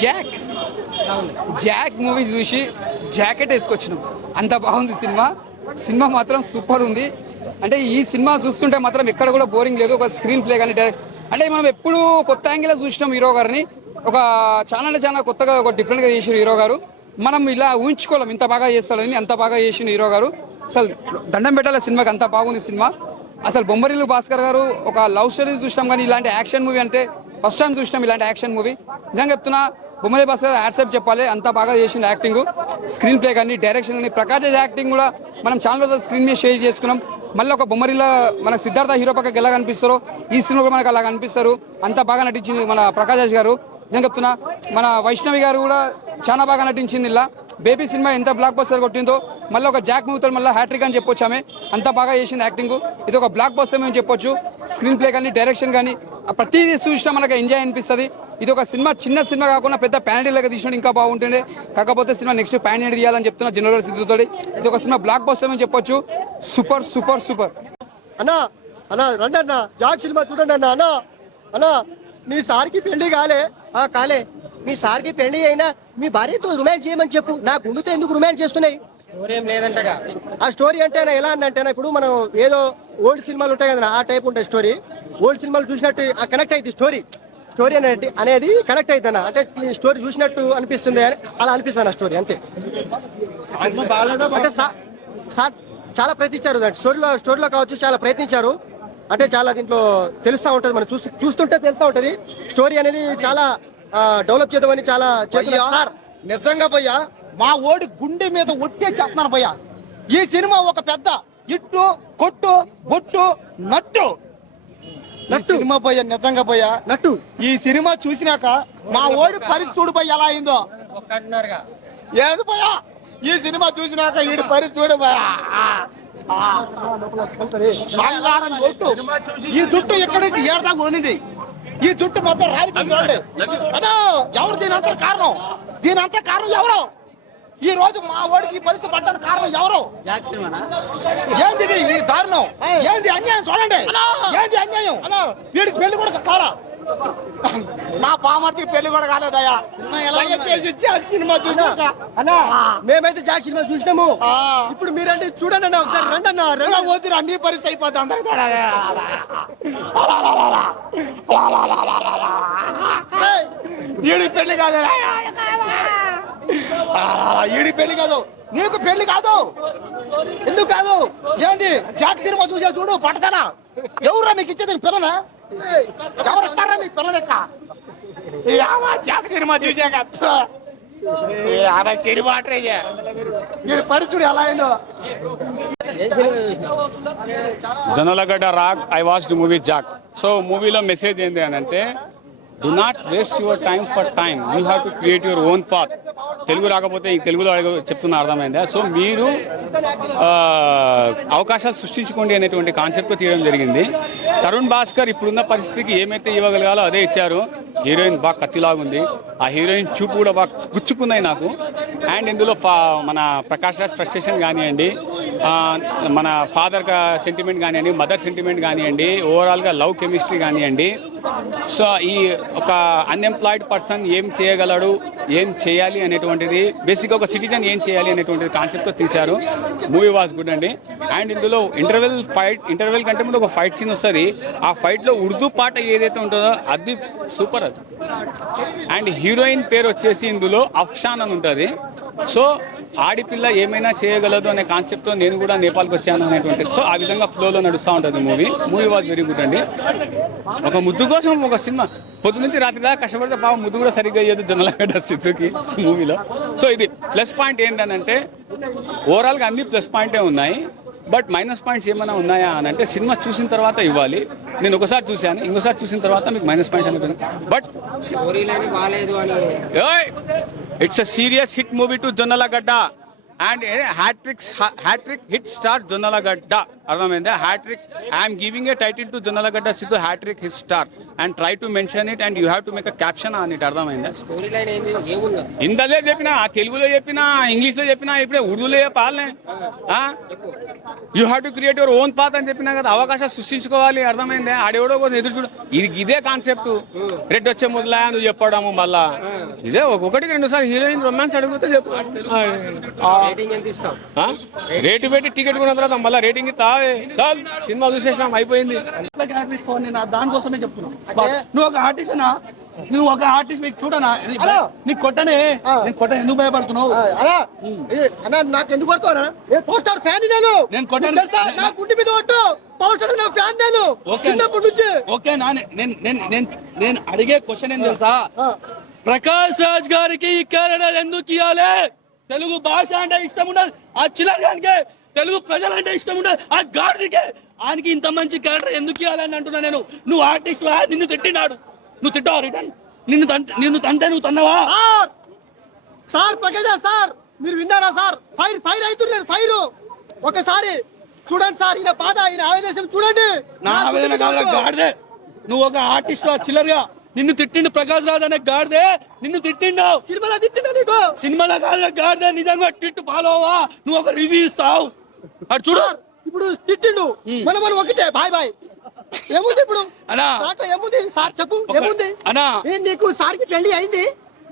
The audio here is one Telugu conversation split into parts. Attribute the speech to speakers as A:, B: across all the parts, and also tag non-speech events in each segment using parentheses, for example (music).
A: జాక్ జాక్ మూవీ చూసి జాకెట్ వేసుకొచ్చినాం. అంత బాగుంది సినిమా. సినిమా మాత్రం సూపర్ ఉంది. అంటే ఈ సినిమా చూస్తుంటే మాత్రం ఎక్కడ కూడా బోరింగ్ లేదు. ఒక స్క్రీన్ ప్లే కానీ డైరెక్ట్ అంటే మనం ఎప్పుడు కొత్త యాంగిల్ చూసినాం హీరో గారిని. ఒక చాలా అంటే చాలా కొత్తగా ఒక డిఫరెంట్గా చేసిన హీరో గారు. మనం ఇలా ఊహించుకోలేం ఇంత బాగా చేస్తాడని అంత బాగా చేసిన హీరో గారు. అసలు దండం పెట్టాలి సినిమాకి? అంత బాగుంది సినిమా. అసలు బొమ్మరిల్లు భాస్కర్ గారు ఒక లవ్ స్టోరీ చూసినాం కానీ ఇలాంటి యాక్షన్ మూవీ అంటే ఫస్ట్ టైం చూసినాం ఇలాంటి యాక్షన్ మూవీ నిజంగా చెప్తున్నా బొమ్మరి భాస్కర్ గారు యాడ్సెప్ చెప్పాలి. అంత బాగా చేసిన యాక్టింగ్. స్క్రీన్ ప్లే కానీ డైరెక్షన్ కానీ ప్రకాష్ యాక్టింగ్ కూడా మనం ఛానల్ స్క్రీన్ మీద షేర్ చేసుకున్నాం. మళ్ళీ ఒక బొమ్మరిలో మన సిద్ధార్థ హీరో పక్కకి ఎలా కనిపిస్తారో ఈ సినిమా కూడా మనకు అలా కనిపిస్తారు. అంత బాగా నటించింది మన ప్రకాష్ గారు. నేను చెప్తున్నా? మన వైష్ణవి గారు కూడా చాలా బాగా నటించింది ఇలా. బేబీ సినిమా ఎంత బ్లాక్ బస్టర్ కొట్టిందో మళ్ళీ ఒక జాక్ మూవీతో మళ్ళీ హ్యాట్రిక్ అని చెప్పొచ్చు ఆమె అంత బాగా చేసింది యాక్టింగ్ ఇది ఒక బ్లాక్ బస్టర్ అని చెప్పొచ్చు. స్క్రీన్ ప్లే కానీ డైరెక్షన్ కానీ ప్రతిదీ చూసినా మనకు ఎంజాయ్ అనిపిస్తుంది. ఇది ఒక సినిమా చిన్న సినిమా కాకుండా పెద్ద ప్యానడీ లాగా తీసినట్టు ఇంకా బాగుంటుండే. కాకపోతే సినిమా నెక్స్ట్ ప్యానడీ తీయాలని చెప్తున్నా జనరల్ సిద్ధుతో ఇది ఒక సినిమా బ్లాక్ బస్టర్ అని చెప్పొచ్చు. సూపర్ సూపర్ సూపర్
B: అన్నా అన్నా రండి అన్న జాక్ సినిమా చూడండి అన్న. అన్నా అన్నా మీ సార్కి పెళ్ళి కాలే. ఆ కాలే. మీ సార్కి పెళ్ళి అయినా మీ భార్యతో రొమాన్స్ చేయమని చెప్పు. నా గుండెతో ఎందుకు రొమాన్స్ చేస్తున్నాయి? ఆ స్టోరీ అంటే ఎలా అందంటే ఇప్పుడు మనం ఏదో ఓల్డ్ సినిమాలు ఉంటాయి కదా ఆ టైప్ ఉంటాయి స్టోరీ ఓల్డ్ సినిమాలు చూసినట్టు ఆ కనెక్ట్ అయింది స్టోరీ స్టోరీ అనేది అనేది కనెక్ట్ అవుతుందా అంటే ఈ స్టోరీ చూసినట్టు అనిపిస్తుంది అని అలా అనిపిస్తుంది ఆ స్టోరీ అంతే అంటే సా- సా- చాలా ప్రయత్నించారు దాంట్లో స్టోరీలో స్టోరీలో కావచ్చు చాలా ప్రయత్నించారు. అంటే చాలా దీంట్లో తెలుస్తూ ఉంటుంది మనం చూస్తూ చూస్తుంటే తెలుస్తూ ఉంటుంది. స్టోరీ అనేది చాలా డెవలప్ చేద్దామని చాలా. సార్.
C: నిజంగా భయ్యా మా ఓడి గుండె మీద ఒట్టే చెప్తున్నాను భయ్యా. ఈ సినిమా ఒక పెద్ద ఇట్టు కొట్టు బొట్టు నట్టు.
B: నట్టు.
C: సినిమా భయ్యా నిజంగా భయ్యా.
B: నట్టు.
C: ఈ సినిమా చూసినాక మా ఓడి పరిస్థితి చూడు భయ్య ఎలా అయిందో. ఏది భయ్యా? ఈ సినిమా చూసినాక ఈడి పరిస్థితి చూడు భయ్యా. బంగారం జుట్టు ఈ జుట్టు ఇక్కడి నుంచి? ఏడదాకా కొనింది ఈ జుట్టు మొత్తం రాలిపోయింది అదో ఎవరు దీని అంతా కారణం? దీని అంతా కారణం ఎవరు? ఈ రోజు మా ఓడికి ఈ పరిస్థితి పడ్డానికి కారణం ఎవరు? ఏంది ఇది? ఈ దారుణం? ఏంది అన్యాయం? చూడండి. ఏంది అన్యాయం? వీడికి పెళ్ళి కూడా కారా నా పామర్తికి పెళ్ళి కూడా కాలేదయ్యా. దయచేసి జాక్ సినిమా చూసాక
B: అన్నా మేమైతే జాక్ సినిమా చూసినాము.
C: ఆ.
B: ఇప్పుడు మీరంటే చూడండి అన్న ఒకసారి రండి అన్న రండి.
C: రండి వద్దురా నీ పరిస్థితి అయిపోతుంది అందరు కూడా. ఈడి పెళ్ళి కాదు ఈడి పెళ్ళి కాదు. నీకు పెళ్ళి కాదు. ఎందుకు కాదు? ఏంది? జాక్ సినిమా చూసా చూడు పట్టతానా ఎవరా నీకు ఇచ్చేది? పిల్లనా ఎవరు ఇస్తారా నీకు పిల్లలెక్క? జాక్ సినిమా చూసాక అలా సినిమా ట్రై వీడి పరిస్థితి ఎలా అయిందో.
D: Jonnalagadda rock I watch the movie Jack. So మూవీలో మెసేజ్ ఏంటి అని అంటే do not waste your time for time you have to create your own path Telugu రాకపోతే ఈ తెలుగులో చెప్తున్న అర్థమైందా? సో మీరు అవకాశాలు సృష్టించుకోండి అనేటువంటి కాన్సెప్ట్తో తీయడం జరిగింది. తరుణ్ భాస్కర్ ఇప్పుడున్న పరిస్థితికి ఏమైతే ఇవ్వగలగాలో అదే ఇచ్చారు. హీరోయిన్ బాగా కత్తిలాగుంది ఆ హీరోయిన్ చూపు కూడా బాగా గుచ్చుకున్నాయి నాకు. అండ్ ఇందులో ఫా మన ప్రకాష్ రాజ్ ఫ్రస్ట్రేషన్ కానివ్వండి మన ఫాదర్ సెంటిమెంట్ కానివ్వండి మదర్ సెంటిమెంట్ కానివ్వండి ఓవరాల్గా లవ్ కెమిస్ట్రీ కానివ్వండి సో ఈ ఒక అన్ఎంప్లాయిడ్ పర్సన్ ఏం చేయగలడు ఏం చేయాలి అనేటువంటిది బేసిక్గా ఒక సిటిజన్ ఏం చేయాలి అనేటువంటిది కాన్సెప్ట్తో తీశారు. మూవీ వాస్ గుడ్ అండి. అండ్ ఇందులో ఇంటర్వెల్ ఫైట్ ఇంటర్వెల్ కంటే ముందు ఒక ఫైట్ సీన్ వస్తుంది. ఆ ఫైట్లో ఉర్దూ పాట ఏదైతే ఉంటుందో అది సూపర్ అది. అండ్ హీరోయిన్ పేరు వచ్చేసి ఇందులో అఫ్షాన్ అని ఉంటుంది. సో ఆడిపిల్ల ఏమైనా చేయగలదు అనే కాన్సెప్ట్తో నేను కూడా నేపాల్కి వచ్చాను అనేటువంటి సో ఆ విధంగా ఫ్లోలో నడుస్తూ ఉంటుంది movie movie was very good అండి. ఒక ముద్దు కోసం ఒక సినిమా. పొద్దు నుంచి రాత్రి దాకా కష్టపడితే పాపం ముద్దు కూడా సరిగ్గా అయ్యేది జొన్నలగడ్డ సిద్ధుకి (laughs) మూవీలో సో ఇది ప్లస్ పాయింట్ ఏంటంటే ఓవరాల్గా అన్ని ప్లస్ పాయింటే ఉన్నాయి. బట్ మైనస్ పాయింట్స్ ఏమైనా ఉన్నాయా అని అంటే సినిమా చూసిన తర్వాత ఇవ్వాలి. నేను ఒకసారి చూశాను. ఇంకోసారి చూసిన తర్వాత మీకు మైనస్ పాయింట్స్ అనేది but it's a serious hit movie to Jonnalagadda and hattricks hattrick hit star Jonnalagadda అర్థమైందా? Hattrick I'm giving a title to Jonnalagadda Siddhu hattrick hit star and try to mention it and you have to make a caption it అర్థమైందా? ఇంతలే చెప్పినా తెలుగులో చెప్పినా ఇంగ్లీష్లో చెప్పినా ఇప్పుడే ఉర్దూలో చెప్పాలనే you have to create your own path అని చెప్పినా కదా అవకాశాలు సృష్టించుకోవాలి అర్థమైందే? ఆడెవడో కొంచెం ఎదురు చూడు. ఇది ఇదే కాన్సెప్ట్ రెడ్ వచ్చే మొదలా నువ్వు చెప్పడము మళ్ళా. ఇదే ఒకటికి రెండు సార్లు హీరోయిన్ రొమాన్స్ అడిగితే చెప్పు? రేటు పెట్టి టికెట్ కొన్న తర్వాత మళ్ళీ రేటింగ్ తావే. సినిమా చూసేసినాం అయిపోయింది.
E: దానికోసమే చెప్తున్నా. నువ్వు ఒక ఆర్టిస్ట్ అనా నువ్వు ఒక ఆర్టిస్ట్ మీకు చూడనా. నీకు కొట్టనే. నేను కొట్ట ఎందుకు భయపడుతున్నావు?
B: అలా. అన్నా నాకు ఎందుకు కొడతావు నేను పోస్టర్ ఫ్యాన్ నేను?
E: నేను కొట్టాను.
B: తెలుసా? నా గుండె మీద కొట్టు. పోస్టర్ నా ఫ్యాన్ నేను. చిన్నప్పటి నుంచి.
E: ఓకే నా నేను నేను నేను నేను అడిగే క్వశ్చన్ ఏం తెలుసా. ప్రకాష్ రాజ్ గారికి ఈ క్యారెక్టర్ ఎందుకు ఇవ్వాలి తెలుగు భాష అంటే ఇష్టం ఉండదు. ఆ చిల్లర్ గానికి తెలుగు ప్రజలంటే ఇష్టం ఉండదు. ఆ గాడిదికే ఆయనకి ఇంత మంచి క్యారెక్టర్ ఎందుకు ఇవ్వాలని అంటున్నా నేను. నువ్వు ఆర్టిస్ట్ నిన్ను తిట్టినాడు. నువ్వు తిట్టావు రిటర్న్ నిన్ను నిన్ను తంటే నువ్వు తన్నవా?
B: సార్! ప్రకాశ సార్! మీరు విన్నారా సార్? ఫైర్ ఫైర్ అవుతున్నారు ఫైర్. ఒకసారి చూడండి సార్ ఈయన బాధ ఈయన ఆవేదం చూడండి.
E: నా ఆవేదన కాదు. గాడిదే. నువ్వు ఒక ఆర్టిస్ట్ చిల్లరగా నిన్ను తిట్టిండు ప్రకాష్ రాజ్ అనే గాడిదే. నిన్ను తిట్టిండు.
B: సినిమాలో తిట్టిందా నీకు?
E: సినిమాలో కాదు గాడిదే. నిజంగా టిట్టు ఫాలోవా నువ్వు ఒక రివ్యూ ఇస్తావు. అటు చూడు.
B: సార్, ఇప్పుడు తిట్టిండు. మనం మనం ఒకటే. Bye bye. ఏముంది ఇప్పుడు. దాంట్లో ఏముంది? సార్ చెప్పు. ఏముంది?
E: అన్నా.
B: ఏ నీకు సార్కి పెళ్ళి అయింది?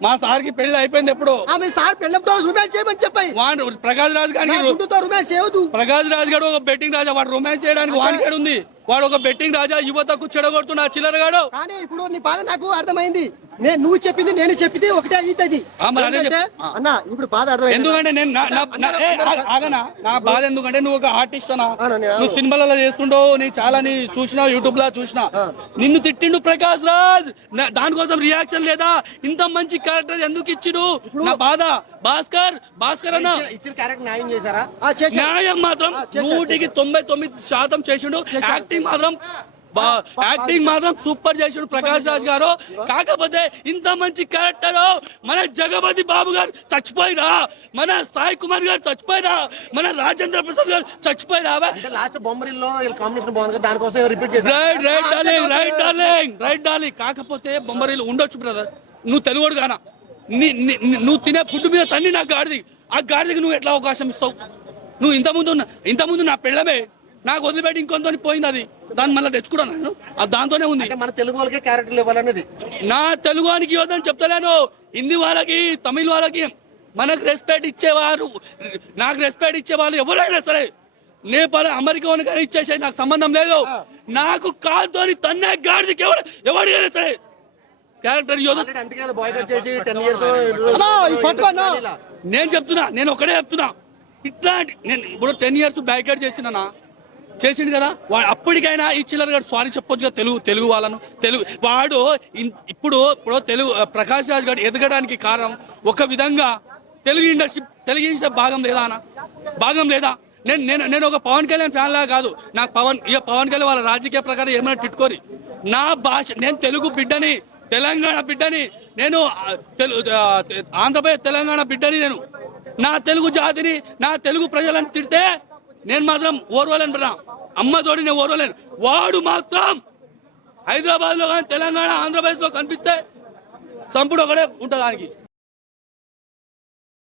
E: మా సార్కి పెళ్ళి అయిపోయింది ఎప్పుడు.
B: ఆమె సార్ పెళ్ళంతో రొమాన్స్ చేయమని చెప్పాయి.
E: వాడు ప్రకాష్ రాజ్ గారికి
B: రొమాన్స్ చేయవద్దు
E: ప్రకాష్ రాజ్ గారు ఒక బెట్టింగ్ రాజా. వాడు రొమాన్స్ చేయడానికి వాడికాడు ఉంది. వాడు ఒక బెట్టింగ్ రాజా. యువతకు చెడగొడుతున్న చిల్లరగాడు
B: కానీ ఇప్పుడు నీ బాధ నాకు అర్థమైంది. నేను నువ్వు చెప్పింది నేను చెప్పింది ఒకటే అవుతుంది.
E: ఆ.
B: అన్న ఇప్పుడు బాధ అర్థమైంది.
E: ఎందుకంటే నేను నా- ఆగనా? బాధ ఎందుకంటే నువ్వు ఒక ఆర్టిస్ట్ అనా నువ్వు సినిమాలలో చేస్తుండవు నీ చాలా నీ చూసినావు యూట్యూబ్లో చూసినా నిన్ను తిట్టిండు ప్రకాష్ రాజ్. నా- దానికోసం రియాక్షన్ లేదా? ఇంత మంచి క్యారెక్టర్ ఎందుకు ఇచ్చిడు? నా బాధ. భాస్కర్ భాస్కర్ అన్న.
F: ఇచ్చిన క్యారెక్టర్ న్యాయం చేశారా.
E: న్యాయం మాత్రం నూటికి తొంభై తొమ్మిది శాతం చేసిండు. యాక్టింగ్ మాత్రం యాక్టింగ్ మాత్రం సూపర్ చేసిండు ప్రకాష్ రాజ్ గారు. కాకపోతే ఇంత మంచి క్యారెక్టర్ మన జగపతి బాబు గారు చచ్చిపోయినా మన సాయి కుమార్ గారు చచ్చిపోయినా మన రాజేంద్ర ప్రసాద్ గారు చచ్చిపోయినా
F: అంటే లాస్ట్ బొమ్మరిల్లో వీళ్ళ కాంబినేషన్ బాగుంది కదా దానికోసం రిపీట్ చేశారు?
E: Right right darling right darling right darling కాకపోతే బొమ్మరీలు ఉండొచ్చు బ్రదర్ నువ్వు తెలుగుడు గానా? నీ నీ- నీ- నువ్వు తినే ఫుడ్ మీద తన్ని నాకు గాడిది. ఆ గాడిదకి నువ్వు ఎట్లా అవకాశం ఇస్తావు? నువ్వు ఇంతకుముందు ఉన్న- ఇంతకుముందు నా పిల్లమే నాకు వదిలిపెట్టి ఇంకొంత పోయింది అది. దాన్ని మళ్ళీ తెచ్చుకున్నాను నేను? అది దాంతోనే ఉంది.
F: అంటే మన తెలుగు వాళ్ళకే క్యారెక్టర్లు ఇవ్వాలనేది.
E: నా తెలుగు వానికి ఇవ్వదని చెప్తలేను. హిందీ వాళ్ళకి తమిళ వాళ్ళకి మనకు రెస్పెక్ట్ ఇచ్చేవారు నాకు రెస్పెక్ట్ ఇచ్చేవాళ్ళు ఎవరైనా సరే నేపాల్ అమెరికా వానికి ఇచ్చేసే నాకు సంబంధం లేదు. నాకు కాల్తోని తన్నే గాడికి ఎవడు ఎవడికైనా సరే క్యారెక్టర్. నేను చెప్తున్నా నేను ఒకటే చెప్తున్నా. ఇట్లాంటి నేను ఇప్పుడు టెన్ ఇయర్స్ బ్యాక్ చేసినానా? చేసిండు కదా? వాడు అప్పటికైనా ఈ చిల్లర గారు సారీ చెప్పొచ్చు కదా తెలుగు తెలుగు వాళ్ళను. తెలుగు వాడు ఇన్- ఇప్పుడు ఇప్పుడు తెలుగు ప్రకాష్ రాజ్ గారు ఎదగడానికి కారణం ఒక విధంగా తెలుగు ఇండస్ట్రీ తెలుగు ఇండస్ట్రీ భాగం లేదా అన్న? భాగం లేదా? నేను నేను నేను ఒక పవన్ కళ్యాణ్ ఫ్యాన్ లాగా కాదు. నాకు పవన్ ఇక పవన్ కళ్యాణ్ వాళ్ళ రాజకీయ ప్రకారం ఏమైనా తిట్టుకోరి. నా భాష నేను తెలుగు బిడ్డని తెలంగాణ బిడ్డని నేను తెలు ఆంధ్రప్రదేశ్ తెలంగాణ బిడ్డని నేను. నా తెలుగు జాతిని నా తెలుగు ప్రజలను తిడితే నేను మాత్రం ఓర్వలేను రా అమ్మ తోడి నేను ఓర్వలేను. వాడు మాత్రం హైదరాబాద్లో కానీ తెలంగాణ ఆంధ్రప్రదేశ్లో కనిపిస్తే సంపుడు ఒకడే ఉంటుంది దానికి.